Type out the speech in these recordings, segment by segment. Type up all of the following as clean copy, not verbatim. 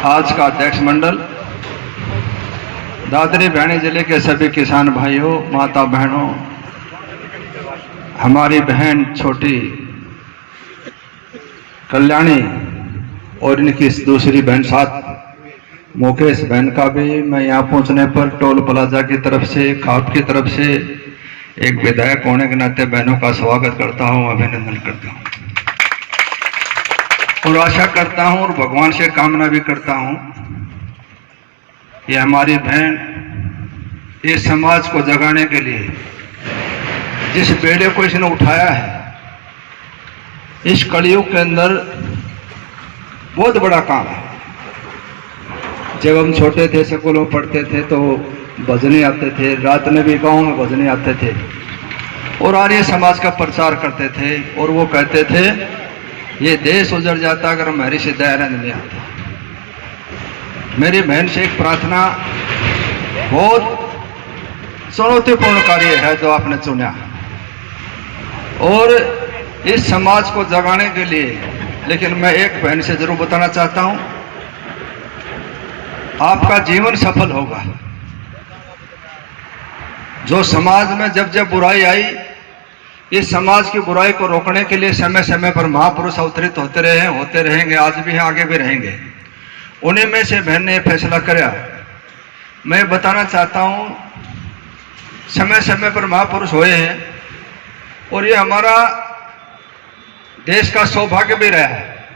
आज का अध्यक्ष मंडल, दादरी भिवानी जिले के सभी किसान भाइयों, माता बहनों, हमारी बहन छोटी कल्याणी और इनकी दूसरी बहन साथ मुकेश बहन का भी मैं यहाँ पहुँचने पर टोल प्लाजा की तरफ से, खाप की तरफ से एक विधायक होने के नाते बहनों का स्वागत करता हूँ, अभिनंदन करता हूँ और आशा करता हूँ और भगवान से कामना भी करता हूँ कि हमारी बहन इस समाज को जगाने के लिए जिस बेड़े को इसने उठाया है, इस कलयुग के अंदर बहुत बड़ा काम है। जब हम छोटे थे, स्कूलों में पढ़ते थे तो भजने आते थे, रात में भी गाँव में भजने आते थे और आर्य समाज का प्रचार करते थे और वो कहते थे ये देश उजड़ जाता अगर महर्षि दयानंद नहीं आते। मेरी बहन से एक प्रार्थना, बहुत चुनौतीपूर्ण कार्य है जो आपने चुना और इस समाज को जगाने के लिए, लेकिन मैं एक बहन से जरूर बताना चाहता हूं, आपका जीवन सफल होगा। जो समाज में जब जब बुराई आई, इस समाज की बुराई को रोकने के लिए समय समय पर महापुरुष अवतरित होते रहे हैं, होते रहेंगे, आज भी हैं, आगे भी रहेंगे। उन्हीं में से बहन ने फैसला किया। मैं बताना चाहता हूं, समय समय पर महापुरुष हुए हैं और ये हमारा देश का सौभाग्य भी रहा है,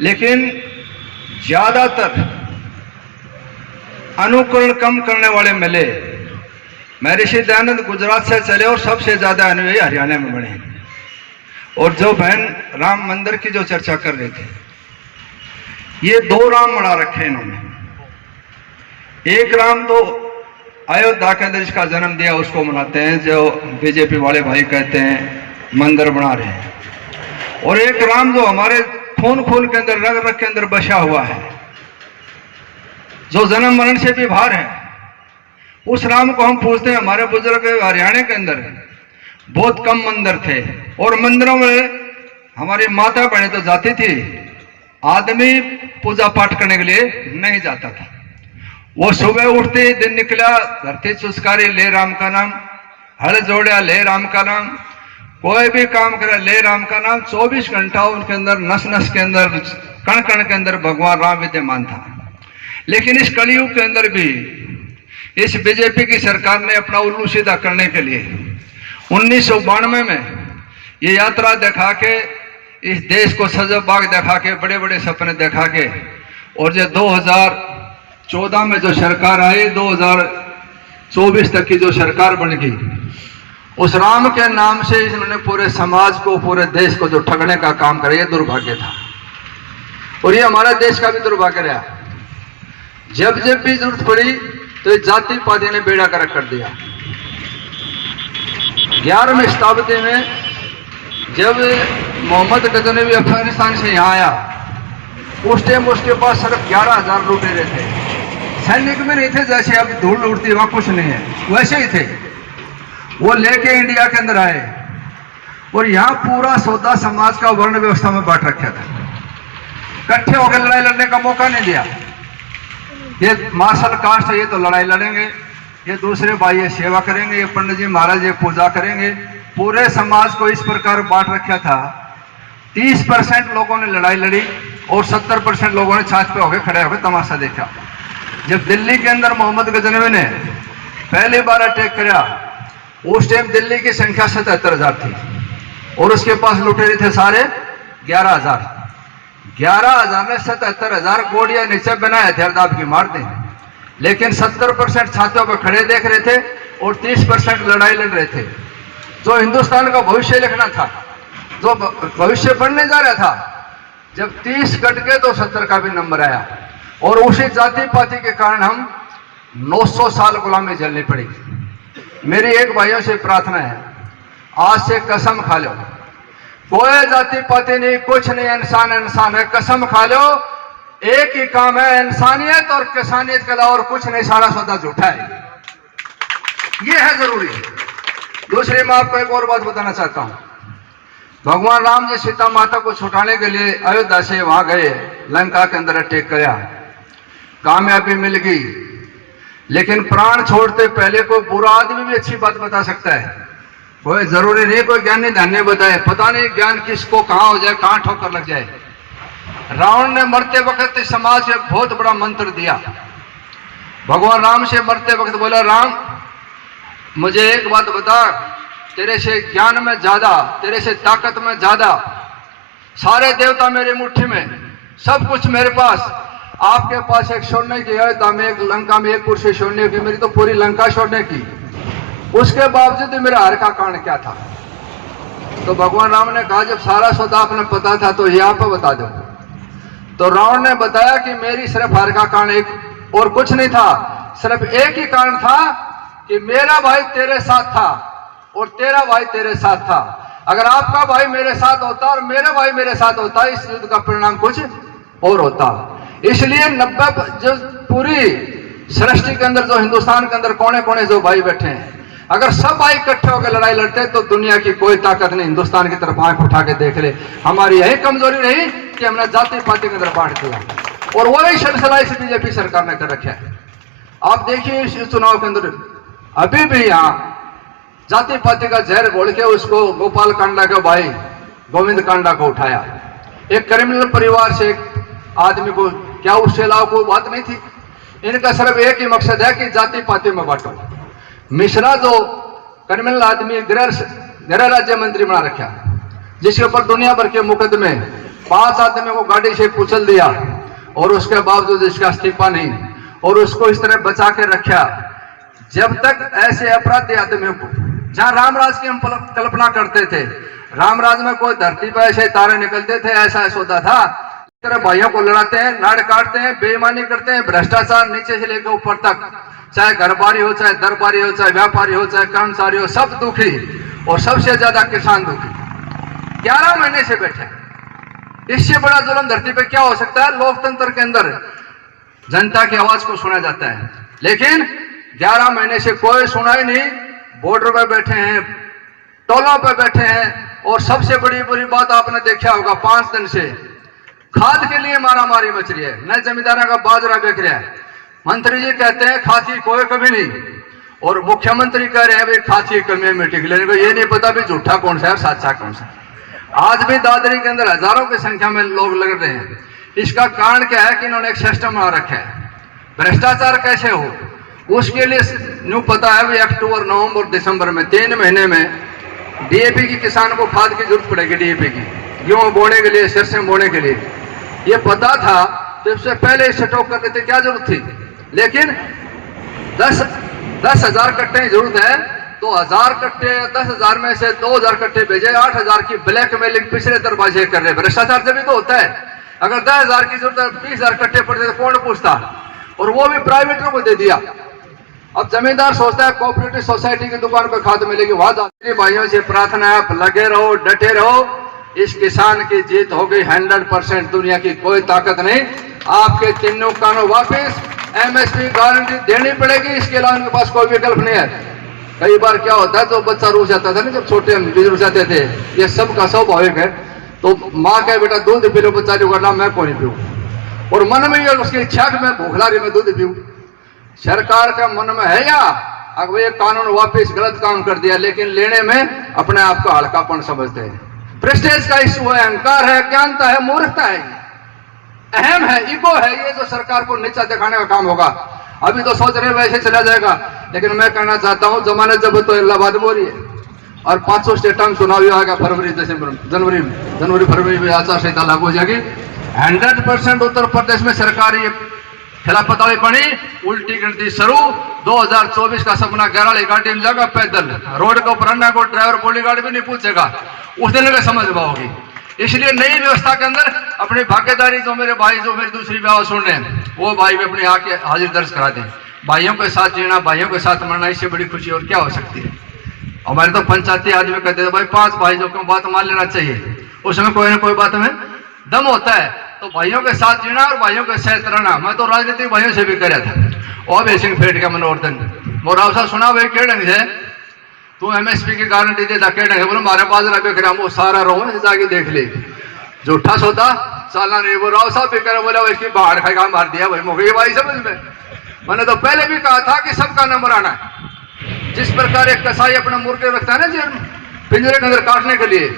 लेकिन ज्यादातर अनुकरण कम करने वाले मिले। महर्षि दयानंद गुजरात से चले और सबसे ज्यादा अनुयायी हरियाणा में बने। और जो बहन राम मंदिर की जो चर्चा कर रहे थे, ये दो राम बना रखे इन्होंने। एक राम तो अयोध्या के अंदर इसका जन्म दिया उसको मनाते हैं, जो बीजेपी वाले भाई कहते हैं मंदिर बना रहे हैं, और एक राम जो हमारे खून खून के अंदर, रग रग के अंदर बसा हुआ है, जो जन्म मरण से भी बाहर है, उस राम को हम पूछते हैं। हमारे बुजुर्ग हरियाणा के अंदर बहुत कम मंदिर थे और मंदिरों में हमारी माता बहनें तो जाती थी, आदमी पूजा पाठ करने के लिए नहीं जाता था। वो सुबह उठते दिन निकला, धरती चुस्कारी ले राम का नाम, हल जोड़ा ले राम का नाम, कोई भी काम करे ले राम का नाम। 24 घंटा उनके अंदर, नस नस के अंदर, कण कण के अंदर भगवान राम विद्यमान था। लेकिन इस कलयुग के अंदर भी इस बीजेपी की सरकार ने अपना उल्लू सीधा करने के लिए 1992 में ये यात्रा दिखा के, इस देश को सजग बाग दिखा के, बड़े बड़े सपने दिखा के, और जो 2014 में जो सरकार आई, 2024 तक की जो सरकार बन गई, उस राम के नाम से इन्होंने पूरे समाज को, पूरे देश को जो ठगने का काम करे, ये दुर्भाग्य था और ये हमारा देश का भी दुर्भाग्य रहा। जब जब भी जरूरत पड़ी तो जाति पाति ने बेड़ा गर्क कर दिया। 11वीं शताब्दी में जब मोहम्मद गजनवी अफगानिस्तान से यहाँ आया, उस टाइम उसके पास सिर्फ 11,000 लुटेरे थे। सैनिक में नहीं थे जैसे अब धूल उड़ती वहां कुछ नहीं है, वैसे ही थे। वो लेके इंडिया के अंदर आए और यहाँ पूरा सौदा समाज का वर्ण व्यवस्था में बांट रखा था। इकट्ठे होकर लड़ाई लड़ने का मौका नहीं दिया। ये मार्शल कास्ट है, ये तो लड़ाई लड़ेंगे, ये दूसरे भाई ये सेवा करेंगे, ये पंडित जी महाराज ये पूजा करेंगे। पूरे समाज को इस प्रकार बांट रखा था। 30% लोगों ने लड़ाई लड़ी और 70% लोगों ने छाछ पे होकर खड़े होकर तमाशा देखा। जब दिल्ली के अंदर मोहम्मद गजनवी ने पहली बार अटैक किया, उस टाइम दिल्ली की संख्या 77,000 थी और उसके पास लुटेरे थे सारे 11,000। 11,000 में 77,000 गोलियां नीचे बनाए हथियार दाब की मार दी। लेकिन 70% छात्रों पर खड़े देख रहे थे और 30% लड़ाई लड़ रहे थे। जो हिंदुस्तान का भविष्य लिखना था, जो भविष्य बनने जा रहा था, जब 30 कट गए तो 70 का भी नंबर आया और उसी जाति पाति के कारण हम 900 साल गुलामी झेलनी पड़ी। मेरी एक भाइयों से प्रार्थना है, आज से कसम खा लो, कोई जाति पाति नहीं, कुछ नहीं, इंसान इंसान है। कसम खा लो, एक ही काम है, इंसानियत और किसानियत के अलावा और कुछ नहीं, सारा सौदा झूठा है। ये है जरूरी। दूसरी मैं आपको एक और बात बताना चाहता हूं। भगवान राम जी सीता माता को छुटाने के लिए अयोध्या से वहां गए, लंका के अंदर अटैक किया। कामयाबी मिल गई, लेकिन प्राण छोड़ते पहले कोई बुरा आदमी भी अच्छी बात बता सकता है। कोई जरूरी नहीं कोई ज्ञानी धान्य बताए, पता नहीं ज्ञान किसको कहां हो जाए, कहां ठोकर लग जाए। रावण ने मरते वक्त समाज से एक बहुत बड़ा मंत्र दिया। भगवान राम से मरते वक्त बोला, राम मुझे एक बात बता, तेरे से ज्ञान में ज्यादा, तेरे से ताकत में ज्यादा, सारे देवता मेरी मुट्ठी में, सब कुछ मेरे पास, आपके पास एक छोड़ने की है था, मैं एक लंका में एक कुर्सी छोड़ने की, मेरी तो पूरी लंका छोड़ने की, उसके बावजूद मेरे हार का कारण क्या था? तो भगवान राम ने कहा, जब सारा सौदा आपने पता था तो ये आप बता दो। तो रावण ने बताया कि मेरी सिर्फ हार का कारण एक और कुछ नहीं था, सिर्फ एक ही कारण था कि मेरा भाई तेरे साथ था और तेरा भाई तेरे साथ था। अगर आपका भाई मेरे साथ होता और मेरा भाई मेरे साथ होता, इस युद्ध का परिणाम कुछ और होता। इसलिए 90 जो पूरी सृष्टि के अंदर, जो हिंदुस्तान के अंदर कोने कोने जो भाई बैठे हैं, अगर सब भाई इकट्ठे होकर लड़ाई लड़ते तो दुनिया की कोई ताकत नहीं। हिंदुस्तान की तरफ आंख उठा के देख ले, हमारी यही कमजोरी रही कि हमने जाति पाति के अंदर बांट दिया, और वही सिलसिला इस बीजेपी सरकार ने कर रखा है। आप देखिए इस चुनाव के अंदर अभी भी यहाँ जाति पाति का जहर घोल के उसको गोपाल कांडा के भाई गोविंद कांडा को उठाया। एक क्रिमिनल परिवार से एक आदमी को, क्या उससे अलावा कोई बात नहीं थी। इनका सिर्फ एक ही मकसद है कि जाति पाति में बांटो। मिश्रा जो क्रिमिनल आदमी गृह राज्य मंत्री बना रखा, जिसके ऊपर दुनिया भर के मुकदमे, 5 आदमियों को गाड़ी से कुचल दिया और उसके बावजूद इसका इस्तीफा नहीं, और उसको इस तरह बचा के रखा। जब तक ऐसे अपराधी आदमियों को, जहां रामराज की हम कल्पना करते थे, रामराज में कोई धरती पर ऐसे तारे निकलते थे, ऐसा होता था, इस तरह भाइयों को लड़ाते हैं, नाड़ काटते हैं, बेईमानी करते हैं, भ्रष्टाचार नीचे से लेकर ऊपर तक, चाहे घरबारी हो, चाहे दरबारी हो, चाहे व्यापारी हो, चाहे कर्मचारी हो, सब दुखी, और सबसे ज्यादा किसान दुखी। 11 महीने से बैठे, इससे बड़ा जुल्म धरती पे क्या हो सकता है? लोकतंत्र के अंदर जनता की आवाज को सुना जाता है, लेकिन 11 महीने से कोई सुना ही नहीं। बॉर्डर पे बैठे हैं, टोलों पे बैठे हैं, और सबसे बड़ी बुरी बात आपने देखा होगा, 5 दिन से खाद के लिए मारामारी मच रही है, न जमींदारों का बाजरा बिक रहा है। मंत्री जी कहते हैं खाद की कोई कमी नहीं, और मुख्यमंत्री कह रहे हैं भाई खाद की कमी मिट गई, लेकिन ये नहीं पता भी झूठा कौन सा है और सच्चा कौन सा है। आज भी दादरी के अंदर हजारों की संख्या में लोग लग रहे हैं। इसका कारण क्या है कि इन्होंने एक सिस्टम बना रखा है, भ्रष्टाचार कैसे हो उसके लिए न्यू पता है भी अक्टूबर, नवंबर, दिसंबर में 3 महीने में डीएपी की किसान को खाद की जरूरत पड़ेगी। डीएपी की गेहूं बोने के लिए, सरसों बोने के लिए, ये पता था तो इससे पहले स्टॉक करने की क्या जरूरत थी। लेकिन 10,000 कट्टे की जरूरत है, तो 1000 कट्टे, 10,000 में से 2,000 कट्टे भेजे, 8,000 की ब्लैकमेलिंग पिछले दरवाजे कर रहे। भ्रष्टाचार जब भी तो होता है। अगर 10,000 की जरूरत है, 20,000 कट्टे पड़ते तो कौन पूछता, और वो भी प्राइवेटरों को दे दिया। अब जमींदार सोचता है कोऑपरेटिव सोसाइटी की दुकान पर खाद मिलेगी, वहां जाती। भाइयों से प्रार्थना है, आप लगे रहो, डटे रहो, इस किसान की जीत होगी 100%। दुनिया की कोई ताकत नहीं। आपके तीनों कानों वापिस, एमएसपी गारंटी देनी पड़ेगी, इसके अलावा उनके पास कोई विकल्प नहीं है। कई बार क्या होता है, तो बच्चा रूस जाता था ना, जब छोटे हम रूस जाते थे, ये सब का स्वाभाविक है। तो माँ कहे बेटा दूध पी लो, बच्चा जो करना मैं कौन पीऊँ, और मन में ये उसकी इच्छा कि मैं भूखला रही मैं दूध पीऊँ। सरकार का मन में है या अगर ये कानून वापिस गलत काम कर दिया, लेकिन लेने में अपने आप को हल्कापन समझते हैं। प्रेस्टेज का इशू है, अहंकार है, ज्ञानता है, मूर्खता है, अहम है, ईगो है, ये जो सरकार को नीचा दिखाने का काम होगा। अभी तो सोच रहे वैसे चला जाएगा, लेकिन मैं कहना चाहता हूं जमानत जब तो इलाहाबाद में हो रही है, और 500 स्टेट में चुनाव आएगा फरवरी, जनवरी फरवरी में आचार संहिता लागू हो जाएगी। 100% उत्तर प्रदेश में सरकार ये खिलाफताई बनी, उल्टी गिनती शुरू। 2024 का सपना गराली गाड़ी में जाएगा, पैदल रोड के ऊपर अन्ना को ड्राइवर बॉडी गार्ड भी नहीं पूछेगा, उस दिन में समझ पाओगी। इसलिए नई व्यवस्था के अंदर अपनी भागीदारी, जो मेरे भाई जो मेरी दूसरी व्यवस्था सुन रहे हैं, वो भाई भी अपनी आके हाजिर दर्ज करा दें। भाइयों के साथ जीना, भाइयों के साथ मरना, इससे बड़ी खुशी और क्या हो सकती है। हमारे तो पंचायती आदमी कहते थे भाई 5 भाई जो क्यों बात मान लेना चाहिए, उसमें कोई ना कोई बात में दम होता है। तो भाइयों के साथ जीना और भाइयों के साथ रहना, मैं तो राजनीतिक भाइयों से भी कर रहा था। और बेसिंग फेट का मनोवर्धन मोराव साहब सुना भाई के ढंग से तू एमएसपी की गारंटी देता, के ढंग से बोलो हमारे पास रखे वो सारा रो जाके देख ले, झूठा सौदा साला ने वो राव साहब भी करे, बोला इसकी बाहर खाएगा मार दिया भाई मुझे भाई समझ में। मैंने तो पहले भी कहा था कि सबका नंबर आना है। जिस प्रकार एक कसाई अपने मुर्गे रखता है ना जेल में पिंजरे के अंदर काटने के लिए,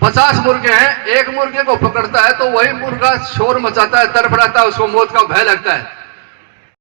50 मुर्गे हैं, एक मुर्गे को पकड़ता है तो वही मुर्गा शोर मचाता है, तड़फड़ाता है, उसको मौत का भय लगता है।